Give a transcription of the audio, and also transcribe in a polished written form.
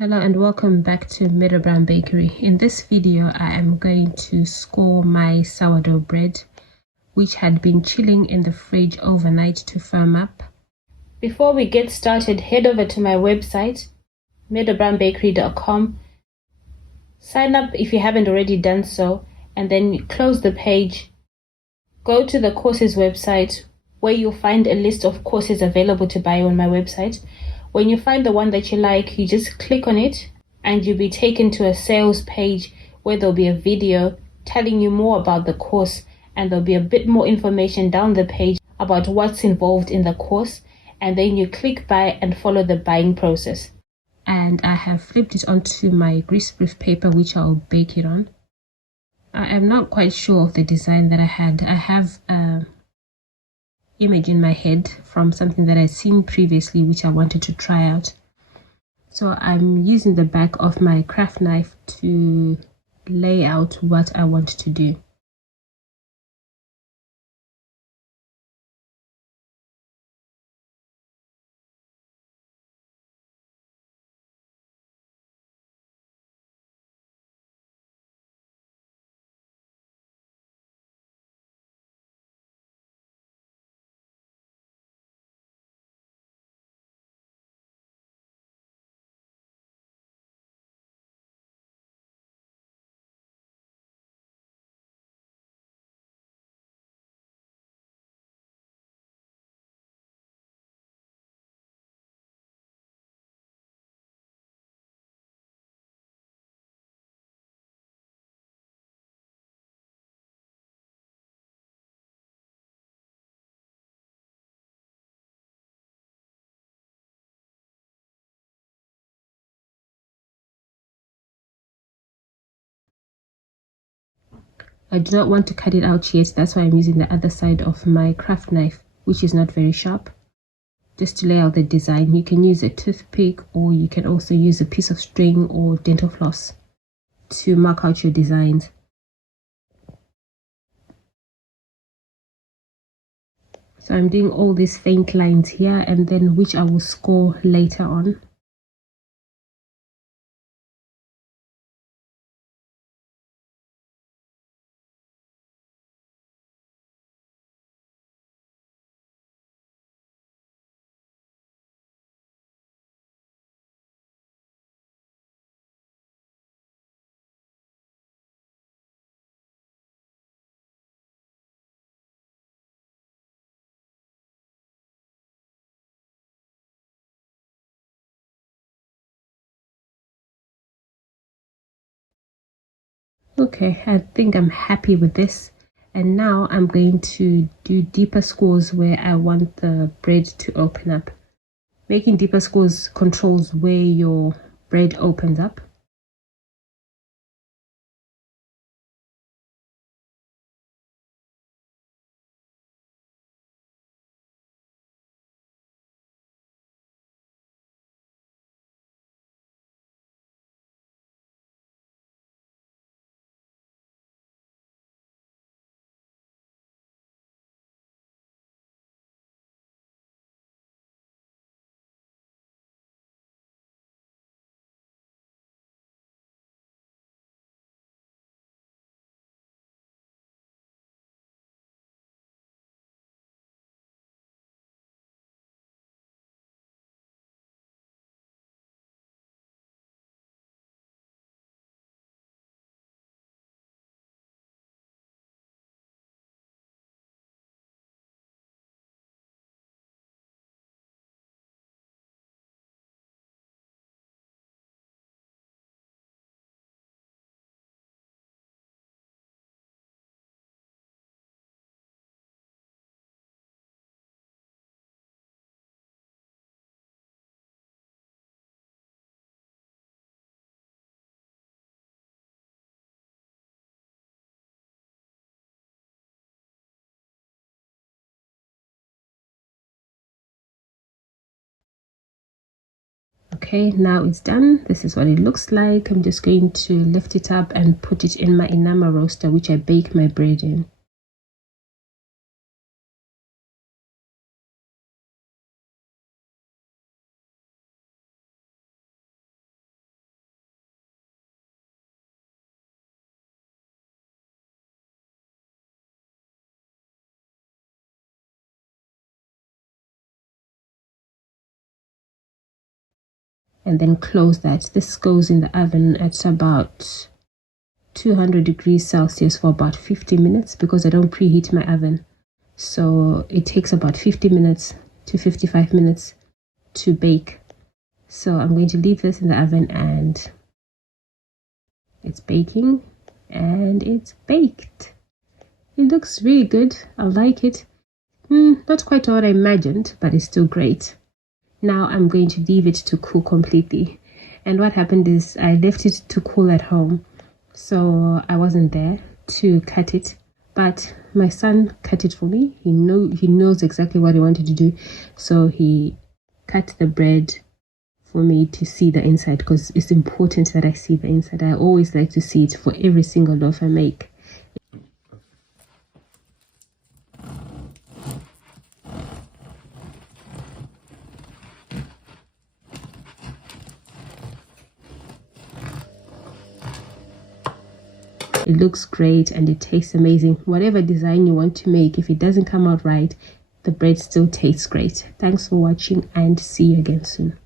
Hello and welcome back to Meadow Bakery. In this video, I am going to score my sourdough bread, which had been chilling in the fridge overnight to firm up. Before we get started, head over to my website, meadowbakery.com. Sign up if you haven't already done so, and then close the page. Go to the courses website where you'll find a list of courses available to buy on my website. When you find the one that you like, you just click on it and you'll be taken to a sales page where there'll be a video telling you more about the course, and there'll be a bit more information down the page about what's involved in the course, and then you click buy and follow the buying process. And I have flipped it onto my greaseproof paper, which I'll bake it on. I am not quite sure of the design that I had. I have an image in my head from something that I'd seen previously, which I wanted to try out. So I'm using the back of my craft knife to lay out what I want to do. I do not want to cut it out yet, that's why I'm using the other side of my craft knife, which is not very sharp, just to lay out the design. You can use a toothpick, or you can also use a piece of string or dental floss to mark out your designs. So I'm doing all these faint lines here, and then which I will score later on. Okay, I think I'm happy with this. And now I'm going to do deeper scores where I want the bread to open up. Making deeper scores controls where your bread opens up. Okay, now it's done. This is what it looks like. I'm just going to lift it up and put it in my enamel roaster, which I bake my bread in. and then close that. This goes in the oven at about 200 degrees Celsius for about 50 minutes because I don't preheat my oven. So it takes about 50 minutes to 55 minutes to bake. So I'm going to leave this in the oven, and it's baking, and it's baked. It looks really good. I like it. Not quite what I imagined, but it's still great. Now I'm going to leave it to cool completely. And what happened is I left it to cool at home, so I wasn't there to cut it, but my son cut it for me. He knows exactly what he wanted to do, so he cut the bread for me to see the inside, because it's important that I see the inside. I always like to see it for every single loaf I make. It looks great and it tastes amazing. Whatever design you want to make, if it doesn't come out right, the bread still tastes great. Thanks for watching, and see you again soon.